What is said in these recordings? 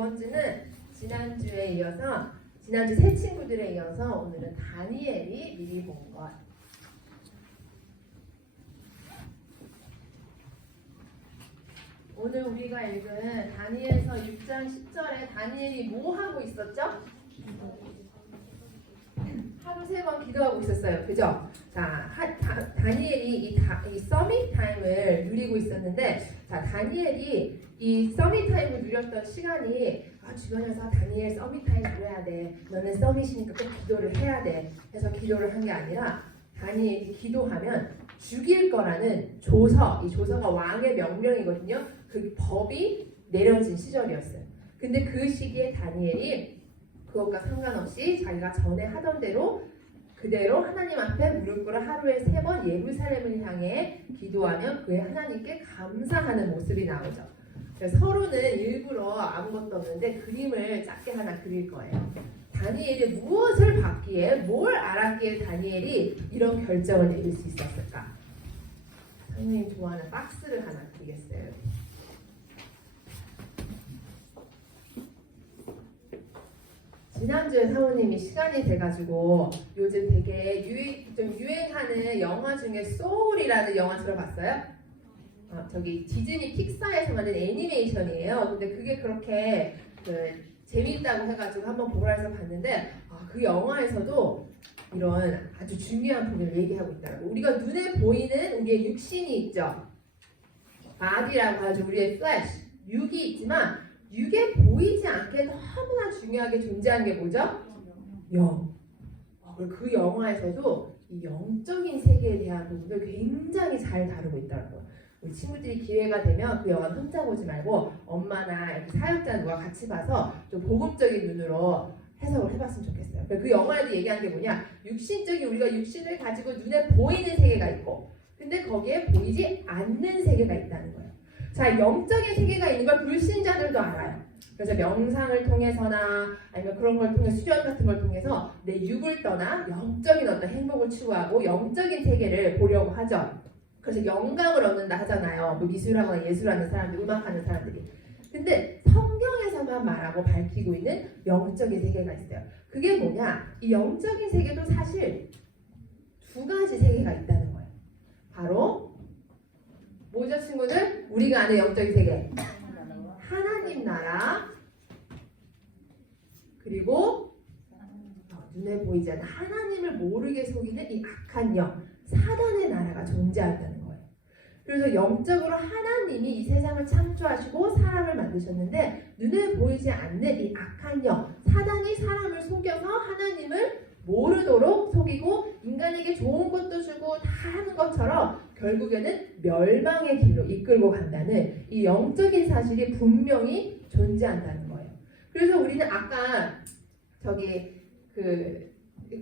이번 주는 지난주에 이어서 지난주 새 친구들에 이어서 오늘은 다니엘이 미리 본 것. 오늘 우리가 읽은 다니엘서 6장 10절에 다니엘이 뭐 하고 있었죠? 하루 3번 기도하고 있었어요. 그죠? 자, 다니엘이 이 서밋 타임을 누리고 있었는데, 자, 다니엘이 이 서밋 타임을 누렸던 시간이 주변에서 다니엘 서밋 타임 누려야 돼. 너는 서밋이니까 꼭 기도를 해야 돼. 해서 기도를 한 게 아니라 다니엘이 기도하면 죽일 거라는 조서, 이 조서가 왕의 명령이거든요. 그 법이 내려진 시절이었어요. 근데 그 시기에 다니엘이 그것과 상관없이 자기가 전에 하던 대로 그대로 하나님 앞에 무릎 꿇어 하루에 3번 예루살렘을 향해 기도하며 그의 하나님께 감사하는 모습이 나오죠. 서로는 일부러 아무것도 없는데 그림을 작게 하나 그릴 거예요. 다니엘이 무엇을 받기에, 뭘 알았기에 다니엘이 이런 결정을 내릴 수 있었을까? 선생님 좋아하는 박스를 하나 그리겠어요. 지난주에 사모님이 시간이 돼가지고 요즘 되게 좀 유행하는 영화 중에 소울이라는 영화 들어봤어요? 저기 디즈니 픽사에서 만든 애니메이션이에요. 근데 그게 그렇게 재밌다고 해가지고 한번 보라 해서 봤는데 그 영화에서도 이런 아주 중요한 부분을 얘기하고 있더라고요. 우리가 눈에 보이는 우리의 육신이 있죠. 바디라고 하죠. 우리의 플래시, 육이 있지만 육에 보이지 않게 너무나 중요하게 존재하는 게 뭐죠? 영. 그 영화에서도 이 영적인 세계에 대한 부분을 굉장히 잘 다루고 있더라고요. 우리 친구들이 기회가 되면 그 영화는 혼자 보지 말고 엄마나 이렇게 사역자 누가 같이 봐서 좀 복음적인 눈으로 해석을 해봤으면 좋겠어요. 그 영화에도 얘기하는 게 뭐냐? 육신적인 우리가 육신을 가지고 눈에 보이는 세계가 있고 근데 거기에 보이지 않는 세계가 있다는 거예요. 자, 영적인 세계가 있는 걸 불신자들도 알아요. 그래서 명상을 통해서나 아니면 그런 걸 통해 수련 같은 걸 통해서 내 육을 떠나 영적인 어떤 행복을 추구하고 영적인 세계를 보려고 하죠. 그래서 영감을 얻는다 하잖아요. 뭐 미술하거나 예술하는 사람들, 음악하는 사람들이. 근데 성경에서만 말하고 밝히고 있는 영적인 세계가 있어요. 그게 뭐냐? 이 영적인 세계도 사실 2가지 세계가 있다는 거예요. 바로 뭐죠, 친구들? 우리가 아는 영적인 세계. 하나님 나라. 그리고 눈에 보이지 않는 하나님을 모르게 속이는 이 악한 영. 사단의 나라가 존재한다는 거예요. 그래서 영적으로 하나님이 이 세상을 창조하시고 사람을 만드셨는데 눈에 보이지 않는 이 악한 영, 사단이 사람을 속여서 하나님을 모르도록 속이고 인간에게 좋은 것도 주고 다 하는 것처럼 결국에는 멸망의 길로 이끌고 간다는 이 영적인 사실이 분명히 존재한다는 거예요. 그래서 우리는 아까 저기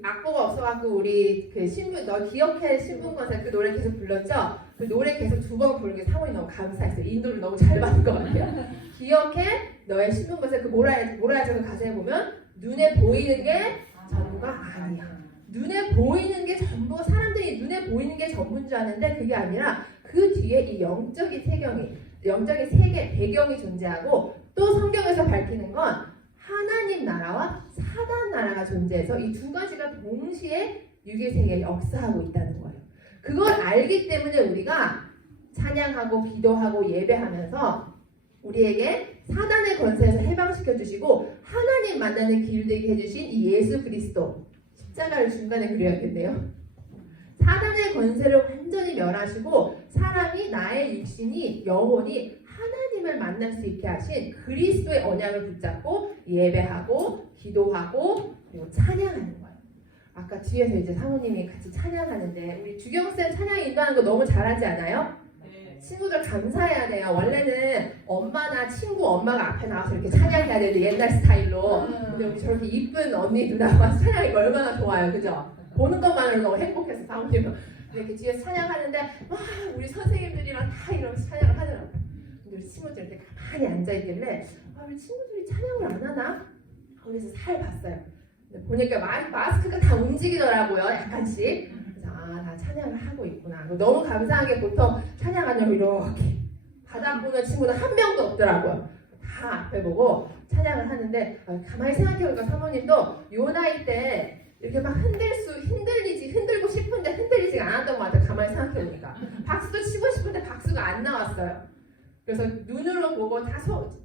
악보가 없어갖고 우리 신분 너 기억해 신분관사 그 노래 계속 불렀죠? 그 노래 계속 2번 부르는 게 사모님 너무 감사했어요. 인도를 너무 잘 받은 것 같아요. 기억해 너의 신분관사 그 뭐라 해서 그 가사에 보면 눈에 보이는 게 전부가 아니야. 눈에 보이는 게 전부 사람들이 눈에 보이는 게 전부인 줄 아는데 그게 아니라 그 뒤에 이 영적인 세계 배경이 존재하고 또 성경에서 밝히는 건 하나님 나라와 사단 나라가 존재해서 이 2가지가 동시에 육의 세계에 역사하고 있다는 거예요. 그걸 알기 때문에 우리가 찬양하고 기도하고 예배하면서 우리에게 사단의 권세에서 해방시켜 주시고 하나님 만나는 길 되게 해주신 이 예수 그리스도 십자가를 중간에 그려야겠네요. 사단의 권세를 완전히 멸하시고 사람이 나의 육신이 영혼이 하나님을 만날 수 있게 하신 그리스도의 언약을 붙잡고 예배하고 기도하고 그리고 찬양하는 거예요. 아까 뒤에서 이제 사모님이 같이 찬양하는데 우리 주경쌤 찬양 인도하는 거 너무 잘하지 않아요? 네. 친구들 감사해야 돼요. 원래는 엄마나 친구 엄마가 앞에 나와서 이렇게 찬양해야 되는데 옛날 스타일로 근데 우리 저렇게 이쁜 언니 누나가 찬양이 얼마나 좋아요. 그죠? 보는 것만으로 너무 행복해서 사모님은 이렇게 뒤에서 찬양하는데 와 우리 선생님들이랑 다 이러면서 찬양을 하더라고요. 근데 우리 친구들 이렇게 가만히 앉아있길래 우리 친구들이 찬양을 안 하나? 거기서 살 봤어요. 근데 보니까 마스크가 다 움직이더라고요. 약간씩. 그래서 다 찬양을 하고 있구나. 너무 감사하게 보통 찬양하냐고 이렇게 바닥 보는 친구는 한 명도 없더라고요. 다 앞에 보고 찬양을 하는데 가만히 생각해보니까 사모님도 요 나이 때 이렇게 막 흔들고 싶은데 흔들리지가 않았던 것 같아요. 가만히 생각해보니까 박수도 치고 싶은데 박수가 안 나왔어요. 그래서 눈으로 보고 다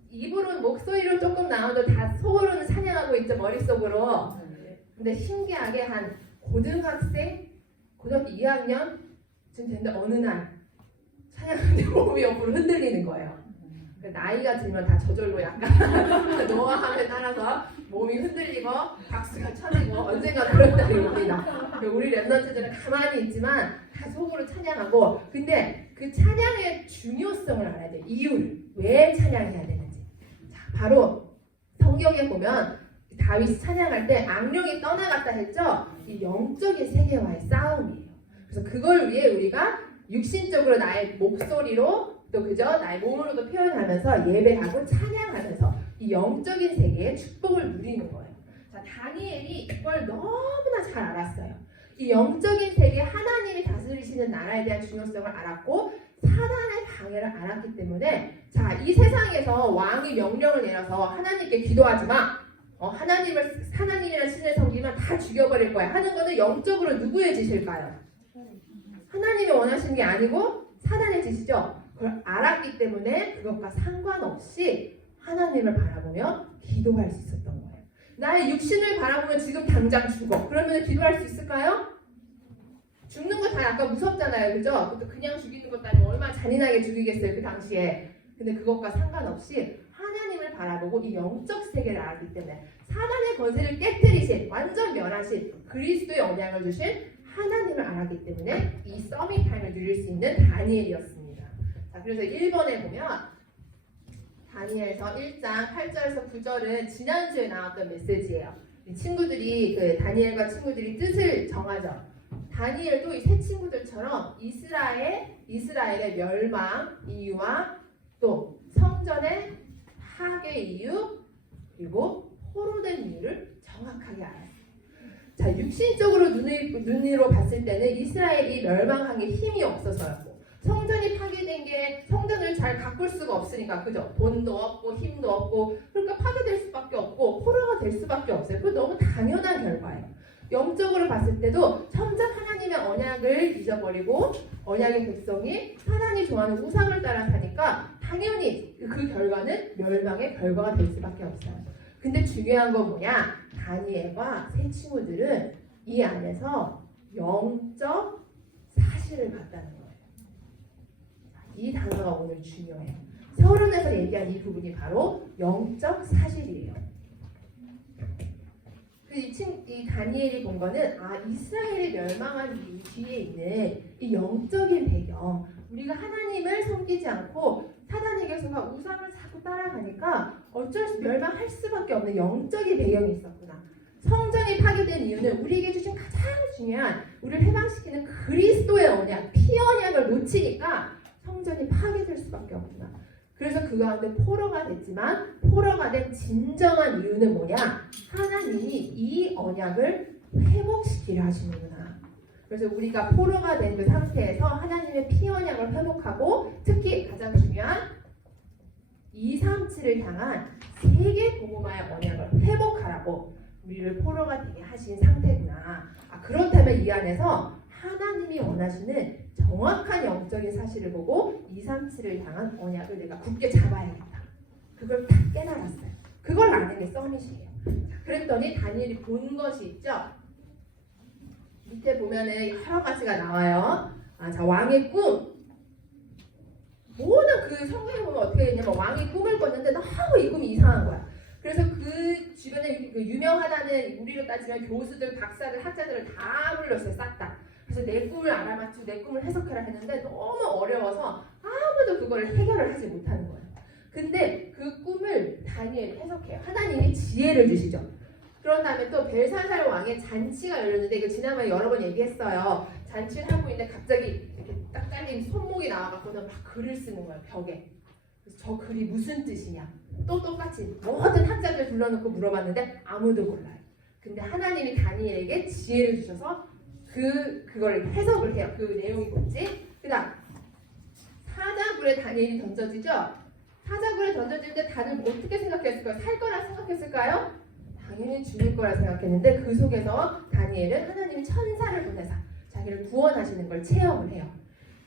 입으로 목소리로 조금 나와도 다 속으로는 찬양하고 있죠, 머릿속으로. 근데 신기하게 한 고등학교 2학년쯤 됐는데 어느 날 찬양하는데 몸이 옆으로 흔들리는 거예요. 나이가 들면 다 저절로 약간 노화함에 따라서 몸이 흔들리고 박수가 쳐지고 언젠가 그런 날이 옵니다. 우리 랩런트들은 가만히 있지만 다 속으로 찬양하고, 근데 그 찬양의 중요성을 알아야 돼요. 이유를. 왜 찬양해야 되는지. 자, 바로 성경에 보면 다윗이 찬양할 때 악령이 떠나갔다 했죠. 이 영적인 세계와의 싸움이에요. 그래서 그걸 위해 우리가 육신적으로 나의 목소리로 또 그저 나의 몸으로도 표현하면서 예배하고 찬양하면서 이 영적인 세계의 축복을 누리는 거예요. 자, 다니엘이 이걸 너무나 잘 알았어요. 이 영적인 세계 하나님이 다스리시는 나라에 대한 중요성을 알았고 사단의 방해를 알았기 때문에 자, 이 세상에서 왕이 명령을 내려서 하나님께 기도하지 마. 하나님이란 신을 섬기면 다 죽여버릴 거야 하는 거는 영적으로 누구의 짓일까요? 하나님이 원하시는 게 아니고 사단의 짓이죠. 그걸 알았기 때문에 그것과 상관없이 하나님을 바라보며 기도할 수 있었던 거예요. 나의 육신을 바라보면 지금 당장 죽어. 그러면 기도할 수 있을까요? 죽는 거 다 약간 무섭잖아요. 그죠? 그것도 그냥 죽이는 것도 아니고 얼마나 잔인하게 죽이겠어요. 그 당시에. 근데 그것과 상관없이 하나님을 바라보고 이 영적 세계를 알았기 때문에 사단의 권세를 깨뜨리신, 완전 멸하신 그리스도의 언약을 주신 하나님을 알았기 때문에 이 서밋 타임을 누릴 수 있는 다니엘이었습니다. 자, 그래서 1번에 보면 다니엘서 1장 8절에서 9절은 지난주에 나왔던 메시지예요. 친구들이 다니엘과 친구들이 뜻을 정하죠. 다니엘도 이 세 친구들처럼 이스라엘의 멸망 이유와 또 성전의 파괴 이유 그리고 포로된 이유를 정확하게 알았어요. 자, 육신적으로 눈으로 봤을 때는 이스라엘이 멸망한 게 힘이 없어서였고 성전이 파괴된 게 성전을 잘 가꿀 수가 없으니까 그죠? 돈도 없고 힘도 없고 그러니까 파괴될 수밖에 없고 포로가 될 수밖에 없어요. 그거 너무 당연한 결과예요. 영적으로 봤을 때도 점점 하나님의 언약을 잊어버리고 언약의 백성이 사단이 좋아하는 우상을 따라 사니까 당연히 그 결과는 멸망의 결과가 될 수밖에 없어요. 근데 중요한 건 뭐냐? 다니엘과 세 친구들은 이 안에서 영적 사실을 봤다는 거예요. 이 단어가 오늘 중요해요. 서론에서 얘기한 이 부분이 바로 영적 사실이에요. 이 다니엘이 본 거는 이스라엘이 멸망한 이유 뒤에 있는 이 영적인 배경, 우리가 하나님을 섬기지 않고 사단에게서가 우상을 자꾸 따라가니까 어쩔 수 멸망할 수밖에 없는 영적인 배경이 있었구나. 성전이 파괴된 이유는 우리에게 주신 가장 중요한 우리를 해방시키는 그리스도의 언약, 피 언약을 놓치니까 성전이 파괴될 수밖에 없구나. 그래서 그 가운데 포로가 됐지만 포로가 된 진정한 이유는 뭐냐? 하나님이 이 언약을 회복시키려 하시는구나. 그래서 우리가 포로가 된 그 상태에서 하나님의 피 언약을 회복하고 특히 가장 중요한 237을 향한 세계 복음화의 언약을 회복하라고 우리를 포로가 되게 하신 상태구나. 그렇다면 이 안에서 하나님이 원하시는 정확한 영적인 사실을 보고 237을 향한 언약을 내가 굳게 잡아야겠다. 그걸 딱 깨달았어요. 그걸 아는 게 서밋이에요. 그랬더니 다니엘이 본 것이 있죠. 밑에 보면은 여러 가지가 나와요. 자, 왕의 꿈. 모든 그 성경에 보면 어떻게 되냐면 왕이 꿈을 꿨는데 너무 이 꿈이 이상한 거야. 그래서 그 주변에 유명하다는 우리로 따지면 교수들, 박사들, 학자들을 다 불렀어요. 싹 다. 그래서 내 꿈을 알아맞히고 내 꿈을 해석하라 했는데 너무 어려워서 아무도 그걸 해결을 하지 못하는 거예요. 근데 그 꿈을 다니엘이 해석해요. 하나님이 지혜를 주시죠. 그런 다음에 또 벨사살 왕의 잔치가 열렸는데 이거 지난번에 여러 번 얘기했어요. 잔치를 하고 있는데 갑자기 이렇게 딱 잘린 손목이 나와갖고는 막 글을 쓰는 거예요. 벽에. 그래서 저 글이 무슨 뜻이냐. 또 똑같이 모든 학자들 불러놓고 물어봤는데 아무도 몰라요. 근데 하나님이 다니엘에게 지혜를 주셔서 그걸 해석을 해요. 그 내용이 뭔지. 그 다음 사자굴에 다니엘이 던져지죠. 사자굴에 던져질 때 다들 어떻게 생각했을까요? 살 거라 생각했을까요? 당연히 죽을 거라 생각했는데 그 속에서 다니엘은 하나님이 천사를 보내서 자기를 구원하시는 걸 체험을 해요.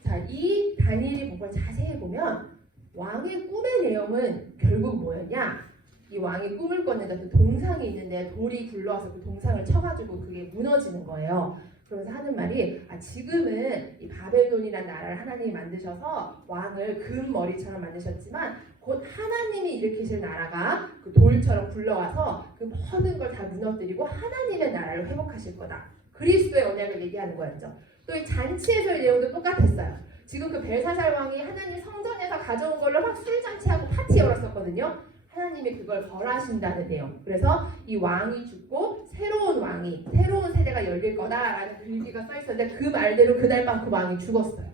자, 이 다니엘이 본 걸 자세히 보면 왕의 꿈의 내용은 결국 뭐였냐? 이 왕이 꿈을 꿨는데 그 동상이 있는데 돌이 굴러와서 그 동상을 쳐가지고 그게 무너지는 거예요. 그러면서 하는 말이 지금은 이 바벨론이라는 나라를 하나님이 만드셔서 왕을 금 머리처럼 만드셨지만 곧 하나님이 일으키실 나라가 그 돌처럼 굴러와서 그 모든 걸 다 무너뜨리고 하나님의 나라를 회복하실 거다. 그리스도의 언약을 얘기하는 거였죠. 또 이 잔치에서의 내용도 똑같았어요. 지금 그 벨사살 왕이 하나님 성전에서 가져온 걸로 막 술잔치하고 파티 열었었거든요. 하나님이 그걸 벌하신다는 내용. 그래서 이 왕이 죽고 새로운 세대가 열릴 거다라는 글귀가 써 있었는데 그 말대로 그날 밤 그 왕이 죽었어요.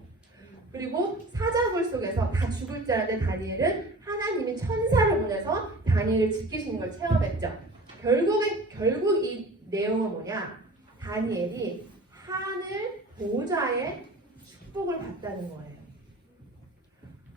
그리고 사자굴 속에서 다 죽을 줄 알았는데 다니엘은 하나님이 천사를 보내서 다니엘을 지키시는 걸 체험했죠. 결국 이 내용은 뭐냐? 다니엘이 하늘 보좌의 축복을 받다는 거예요.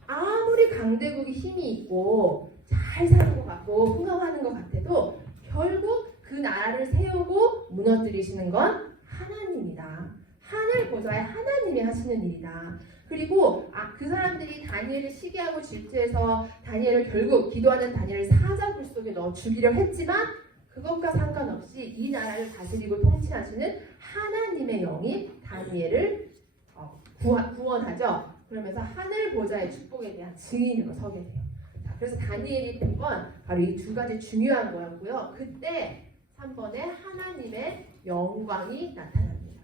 아무리 강대국이 힘이 있고 잘 사는 것 같고 흥황하는 것 같아도 결국 그 나라를 세우고 무너뜨리시는 건 하나님이다. 하늘 보좌에 하나님이 하시는 일이다. 그리고 그 사람들이 다니엘을 시기하고 질투해서 다니엘을 결국 기도하는 다니엘을 사자굴 속에 넣어 죽이려 했지만 그것과 상관없이 이 나라를 다스리고 통치하시는 하나님의 영이 다니엘을 구원하죠. 그러면서 하늘 보좌의 축복에 대한 증인으로 서게 돼요. 그래서 다니엘이 본 건 바로 이 두 가지 중요한 거였고요. 그때 3번에 하나님의 영광이 나타납니다.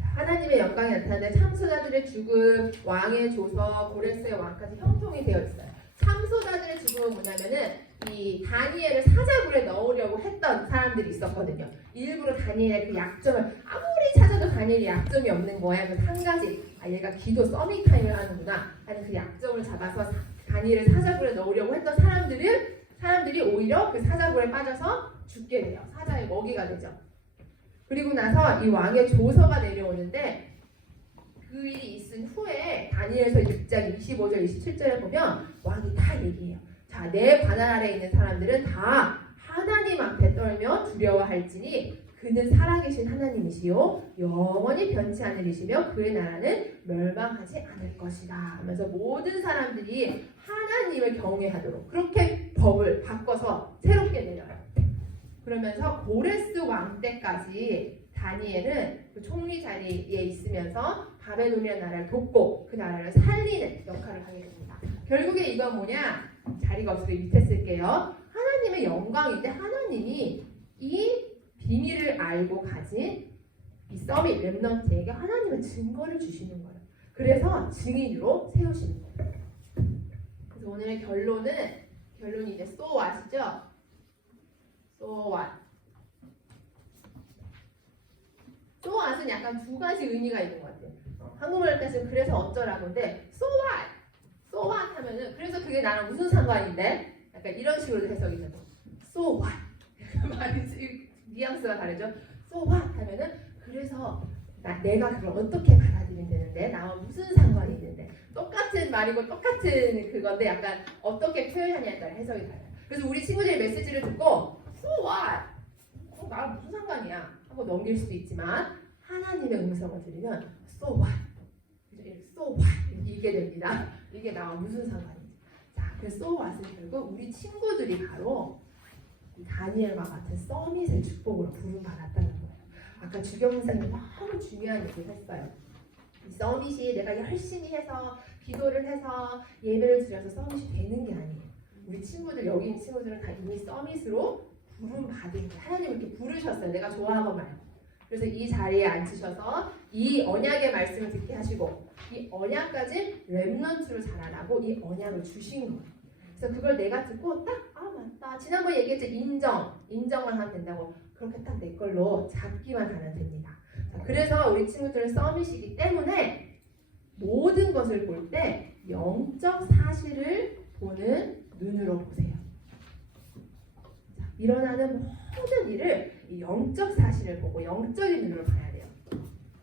하나님의 영광이 나타나는데 참소자들의 죽음, 왕의 조서, 고레스의 왕까지 형통이 되어 있어요. 참소자들의 죽음은 뭐냐면은 이 다니엘을 사자굴에 넣으려고 했던 사람들이 있었거든요. 일부러 다니엘의 그 약점을 아무리 찾아도 다니엘이 약점이 없는 거야. 그래서 한 가지 얘가 기도 서밋 타임을 하는구나 하는 그 약점을 잡아서 다니엘을 사자굴에 넣으려고 했던 사람들이 오히려 그 사자굴에 빠져서 죽게 돼요. 사자의 먹이가 되죠. 그리고 나서 이 왕의 조서가 내려오는데 그 일이 있은 후에 다니엘서 6장 25절 27절에 보면 왕이 다 얘기해요. 자, 내 관할 아래 있는 사람들은 다 하나님 앞에 떨며 두려워할지니 그는 살아계신 하나님이시요 영원히 변치 않으시며 그의 나라는 멸망하지 않을 것이다 하면서 모든 사람들이 하나님을 경외하도록 그렇게 법을 바꿔서 새롭게 내려요. 그러면서 고레스 왕 때까지 다니엘은 그 총리 자리에 있으면서 바벨로니아 나라를 돕고 그 나라를 살리는 역할을 하게 됩니다. 결국에 이건 뭐냐? 자리가 없어서 밑에 쓸게요. 하나님의 영광인데 하나님이 이 비밀을 알고 가진 이 서밋 렘넌트에게 하나님의 증거를 주시는 거예요. 그래서 증인으로 세우시는 거예요. 그래서 오늘의 결론이 이제 so what이죠? so what. so what은 약간 두 가지 의미가 있는 것 같아요. 한국말로 따지면 그래서 어쩌라고인데 so what? so what 하면은 그래서 그게 나랑 무슨 상관인데? 약간 이런 식으로 해석이 되고 so what? 말이 뉘앙스가 다르죠. so what? 하면은 그래서 내가 그걸 어떻게 받아들이면 되는데 나와 무슨 상관이 있는데 똑같은 말이고 똑같은 그건데 약간 어떻게 표현하냐에 따라 해석이 달라요. 그래서 우리 친구들이 메시지를 듣고 so what? 나랑 무슨 상관이야? 하고 넘길 수도 있지만 하나님의 음성을 들으면 so what? so what? 이게 됩니다. 이게 나와 무슨 상관인지. 자, 그 so what은 결국 우리 친구들이 바로 다니엘과 같은 서밋의 축복으로 부름받았다는 거예요. 아까 주경 선생님이 너무 중요한 얘기를 했어요. 이 서밋이 내가 열심히 해서 기도를 해서 예배를 드려서 서밋이 되는 게 아니에요. 우리 친구들 여기 있는 친구들은 다 이미 서밋으로 부름받은 게 하나님 이렇게 부르셨어요. 내가 좋아하고 말고. 그래서 이 자리에 앉히셔서 이 언약의 말씀을 듣게 하시고 이 언약까지 렘넌트로 자라나고 이 언약을 주신 거예요. 그래서 그걸 내가 듣고 딱 맞다. 지난번에 얘기했죠. 인정만 하면 된다고. 그렇게 딱 내 걸로 잡기만 하면 됩니다. 자, 그래서 우리 친구들은 서밋이기 때문에 모든 것을 볼 때 영적 사실을 보는 눈으로 보세요. 자, 일어나는 모든 일을 이 영적 사실을 보고 영적인 눈으로 봐야 돼요.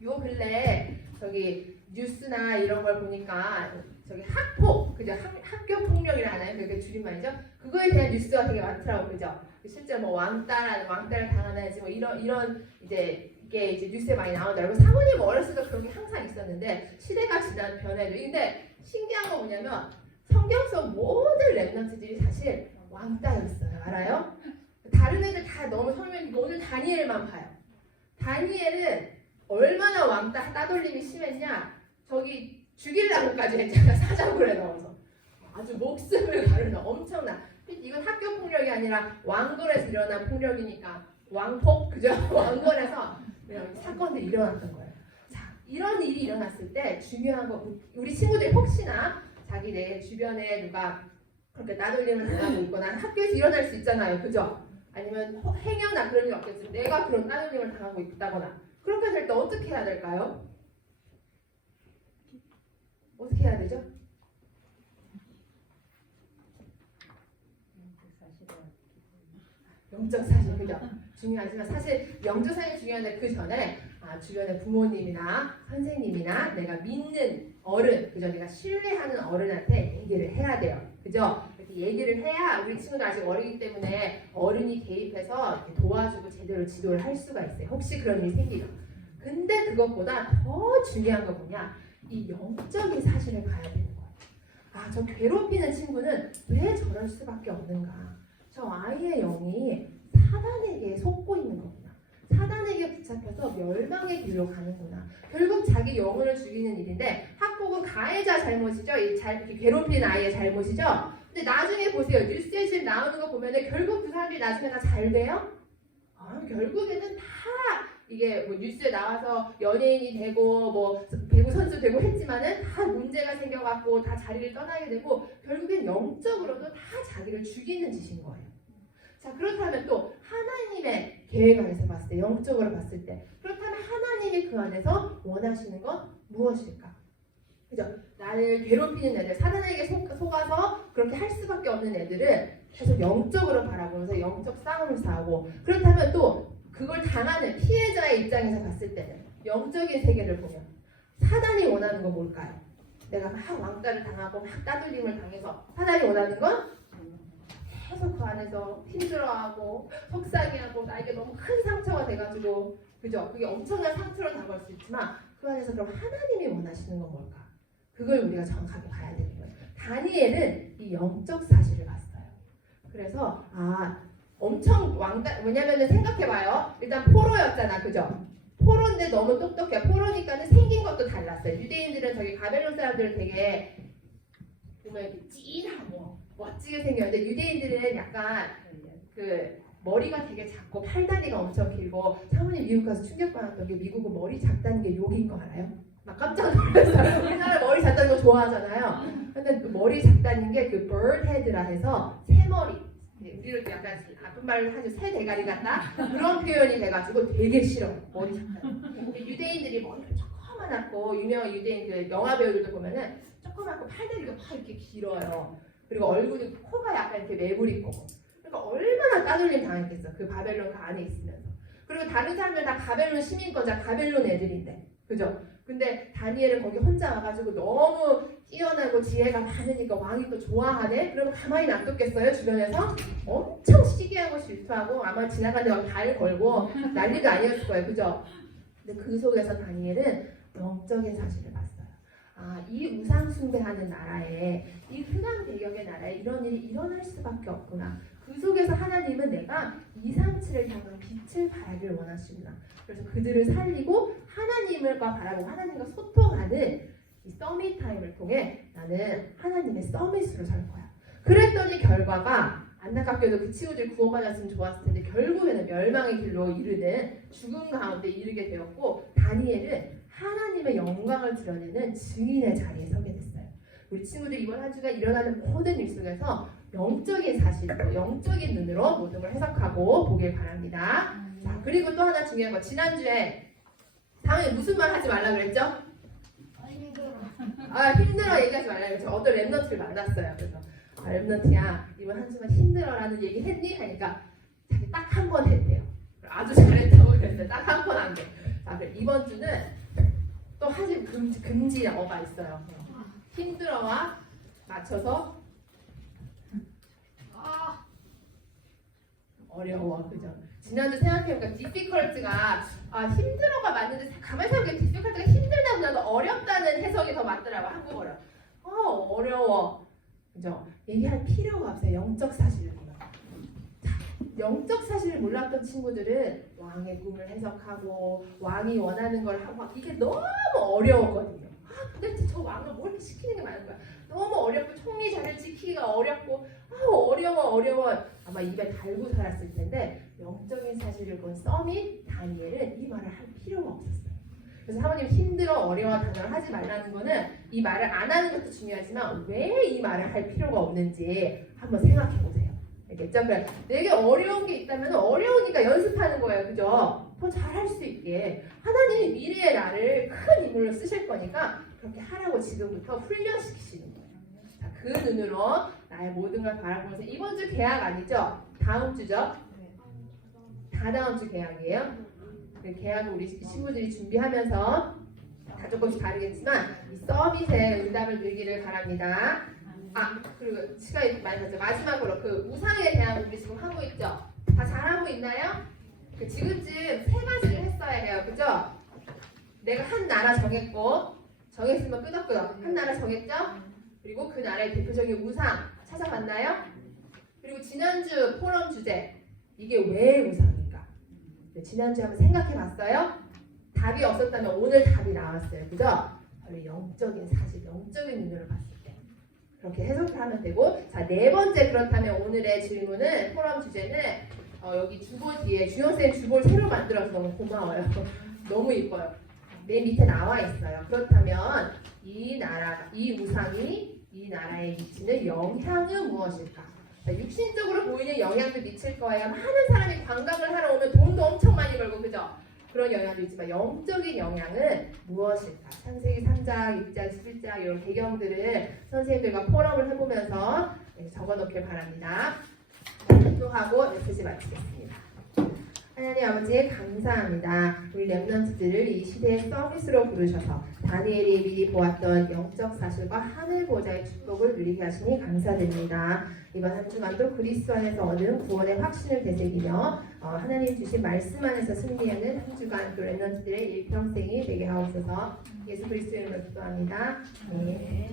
요 근래 저기 뉴스나 이런 걸 보니까 저기 학폭, 그죠? 학교 폭력이라 하나요? 그게 줄임말이죠. 그거에 대한 뉴스가 되게 많더라고, 그죠? 실제 뭐 왕따를 당하는지 뭐 이런 이제 이게 이제 뉴스에 많이 나오더라고. 사모님 어렸을 때 그런 게 항상 있었는데 시대가 지난 변해도. 근데 신기한 건 뭐냐면 성경 속 모든 렘넌트들이 사실 왕따였어요. 알아요? 다른 애들 다 너무 설명이 오늘 다니엘만 봐요. 다니엘은 얼마나 왕따 따돌림이 심했냐? 저기 죽이려고까지 했잖아. 사자굴에 넣어서 아주 목숨을 가르는 엄청난. 이건 학교 폭력이 아니라 왕궁에서 일어난 폭력이니까 왕폭, 그죠? 왕궁에서 이런 사건들이 일어났던 거예요. 자, 이런 일이 일어났을 때 중요한 거, 우리 친구들이 혹시나 자기 내 주변에 누가 그렇게 따돌림을 당하고 있거나 학교에서 일어날 수 있잖아요, 그죠? 아니면 행여나 그런 일 없겠지만 내가 그런 따돌림을 당하고 있다거나 그렇게 될 때 어떻게 해야 될까요? 어떻게 해야 되죠? 영적 사실, 그죠? 중요하지만 사실 영적 사실이 중요한데 그 전에 주변의 부모님이나 선생님이나 내가 믿는 어른, 그죠? 내가 신뢰하는 어른한테 얘기를 해야 돼요, 그죠? 이렇게 얘기를 해야 우리 친구들 아직 어리기 때문에 어른이 개입해서 이렇게 도와주고 제대로 지도를 할 수가 있어요. 혹시 그런 일이 생기면. 근데 그것보다 더 중요한 건 뭐냐? 이 영적인 사실을 봐야 되는 거예요. 저 괴롭히는 친구는 왜 저럴 수밖에 없는가? 저 아이의 영이 사단에게 속고 있는 거구나. 사단에게 붙잡혀서 멸망의 길로 가는구나. 결국 자기 영혼을 죽이는 일인데 학폭은 가해자 잘못이죠. 이렇게 괴롭히는 아이의 잘못이죠. 근데 나중에 보세요. 뉴스에 지금 나오는 거 보면은 결국 그 사람들이 나중에 다 잘 돼요? 결국에는 다 이게 뭐 뉴스에 나와서 연예인이 되고 뭐 배구 선수 되고 했지만은 다 문제가 생겨갖고 다 자리를 떠나게 되고 결국엔 영적으로도 다 자기를 죽이는 짓인 거예요. 자, 그렇다면 또 하나님의 계획 안에서 봤을 때, 영적으로 봤을 때, 그렇다면 하나님이 그 안에서 원하시는 건 무엇일까? 그죠? 나를 괴롭히는 애들, 사단에게 속아서 그렇게 할 수밖에 없는 애들은 계속 영적으로 바라보면서 영적 싸움을 싸우고, 그렇다면 또 그걸 당하는 피해자의 입장에서 봤을 때는 영적인 세계를 보면 사단이 원하는 건 뭘까요? 내가 막 왕따를 당하고 막 따돌림을 당해서 사단이 원하는 건 계속 그 안에서 힘들어하고 속상해하고 나에게 너무 큰 상처가 돼가지고, 그죠? 그게 엄청난 상처로 다가올 수 있지만 그 안에서 그럼 하나님이 원하시는 건 뭘까? 그걸 우리가 정확하게 봐야 되는 거예요. 다니엘은 이 영적 사실을 봤어요. 그래서 엄청 왕따, 왜냐면은 생각해봐요. 일단 포로였잖아, 그죠? 포로인데 너무 똑똑해. 포로니까는 생긴 것도 달랐어요. 유대인들은 저기 바벨론 사람들은 되게 보면 이렇게 찐하고 멋지게 생겼는데 유대인들은 약간 그 머리가 되게 작고 팔다리가 엄청 길고, 사모님 미국 가서 충격받았던 게 미국은 머리 작다는 게 욕인 거 알아요? 막 깜짝 놀랐어요. 우리나라 머리 작다는 거 좋아하잖아요. 근데 그 머리 작다는 게 그 bird head라 해서 새머리, 우리를 약간 나쁜 말을 하죠. 새 대가리 같다? 그런 표현이 돼가지고 되게 싫어. 머리 작다는. 유대인들이 머리가 조그만하고 유명한 유대인 그 영화 배우들도 보면은 조그맣고 팔다리가 막 이렇게 길어요. 그리고 얼굴이 코가 약간 이렇게 매부리 있고. 그러니까 얼마나 따돌림 당했겠어. 그 바벨론 그 안에 있으면서. 그리고 다른 사람들 다 바벨론 시민권자, 바벨론 애들인데, 그죠? 근데 다니엘은 거기 혼자 와가지고 너무 뛰어나고 지혜가 많으니까 왕이 또 좋아하네? 그러면 가만히 놔뒀겠어요? 주변에서? 엄청 시기하고 질투하고 아마 지나가다가 발 걸고 난리도 아니었을 거예요. 그죠? 근데 그 속에서 다니엘은 영적인 사실을 봤어요. 이 우상 숭배하는 나라에, 이 흔한 배경의 나라에 이런 일이 일어날 수밖에 없구나. 그 속에서 하나님은 내가 237을 향한 빛을 발하기를 원하시구나. 그래서 그들을 살리고 하나님을과 바라보고 하나님과 소통하는 이 서밋 타임을 통해 나는 하나님의 서밋으로 설 거야. 그랬더니 결과가 안타깝게도 그 친구들이 구원받았으면 좋았을 텐데 결국에는 멸망의 길로 이르는 죽음 가운데 이르게 되었고, 다니엘은 하나님의 영광을 드러내는 증인의 자리에 서게 됐어요. 우리 친구들이 이번 한 주간 일어나는 모든 일 속에서 영적인 사실로, 영적인 눈으로 모든 걸 해석하고 보길 바랍니다. 자, 그리고 또 하나 중요한 거, 지난주에 다음에 무슨 말 하지 말라 그랬죠? 힘들어 얘기하지 말라 그랬죠. 어떤 랩너트를 만났어요. 그래서 랩너트야, 이번 한 주간 힘들어라는 얘기 했니? 하니까 자기 딱 한 번 했대요. 아주 잘했다고 그랬어요. 딱 한 번 안 돼. 자, 그럼 이번 주는 또 하지 금지 어가 있어요. 힘들어와 맞춰서 어려워. 그죠? 지난주 생각해보니까 difficult가 힘들어가 맞는데 가만히 생각해 difficult가 힘들다 보다는 어렵다는 해석이 더 맞더라고 한국어로. 어려워. 그죠? 얘기할 필요가 없어요. 영적 사실을 몰라. 영적 사실을 몰랐던 친구들은 왕의 꿈을 해석하고 왕이 원하는 걸 하고 이게 너무 어려웠거든요. 도대체 저 왕을 뭐 이렇게 시키는 게 많은 거야. 너무 어렵고 총리 자리를 지키기가 어렵고 어려워. 아마 입에 달고 살았을 텐데 영적인 사실을 본 썸이 다니엘은 이 말을 할 필요가 없었어요. 그래서 사모님 힘들어 어려워 단어를 하지 말라는 거는 이 말을 안 하는 것도 중요하지만 왜 이 말을 할 필요가 없는지 한번 생각해 보세요. 알겠죠? 그래, 내게 어려운 게 있다면 어려우니까 연습하는 거예요. 그죠? 더 잘할 수 있게 하나님이 미래의 나를 큰 인물로 쓰실 거니까 그렇게 하라고 지금부터 훈련시키시는 거예요. 자, 그 눈으로 나의 모든 걸 바라보면서 이번 주 개학 아니죠? 다음 주죠? 다다음 주 개학이에요. 그 개학을 우리 친구들이 준비하면서 다 조금씩 다르겠지만 이 서밋의 응답을 늘기를 바랍니다. 그리고 시간이 많이 갔죠. 마지막으로 그 우상에 대한 우리 지금 하고 있죠? 다 잘하고 있나요? 지금쯤 세 가지를 했어야 해요. 그죠? 내가 한 나라 정했으면 끄덕끄덕 한 나라 정했죠? 그리고 그 나라의 대표적인 우상 찾아봤나요? 그리고 지난주 포럼 주제 이게 왜 우상인가? 지난주에 한번 생각해 봤어요? 답이 없었다면 오늘 답이 나왔어요. 그죠? 원래 영적인 사실, 영적인 눈으로 봤을 때 그렇게 해석을 하면 되고 자, 네 번째 그렇다면 오늘의 질문은 포럼 주제는 여기 주보 뒤에 주연쌤 주보를 새로 만들어서 너무 고마워요. 너무 이뻐요. 맨 밑에 나와 있어요. 그렇다면 이 우상이 이 나라에 미치는 영향은 무엇일까? 자, 육신적으로 보이는 영향도 미칠 거예요. 많은 사람이 관광을 하러 오면 돈도 엄청 많이 벌고 그죠? 그런 영향도 있지만 영적인 영향은 무엇일까? 창세기 3장, 6장, 11장 이런 배경들을 선생님들과 포럼을 해보면서 적어놓길 바랍니다. 기도하고 메시지 마치겠습니다. 하나님 아버지 감사합니다. 우리 렘넌트들을 이 시대의 서밋으로 부르셔서 다니엘이 미리 보았던 영적 사실과 하늘 보좌의 축복을 누리게 하시니 감사드립니다. 이번 한 주간도 그리스도 안에서 얻은 구원의 확신을 되새기며 하나님 주신 말씀 안에서 승리하는 한 주간 또 렘넌트들의 일평생이 되게 하옵소서. 예수 그리스도의 이름으로 기도합니다. 네.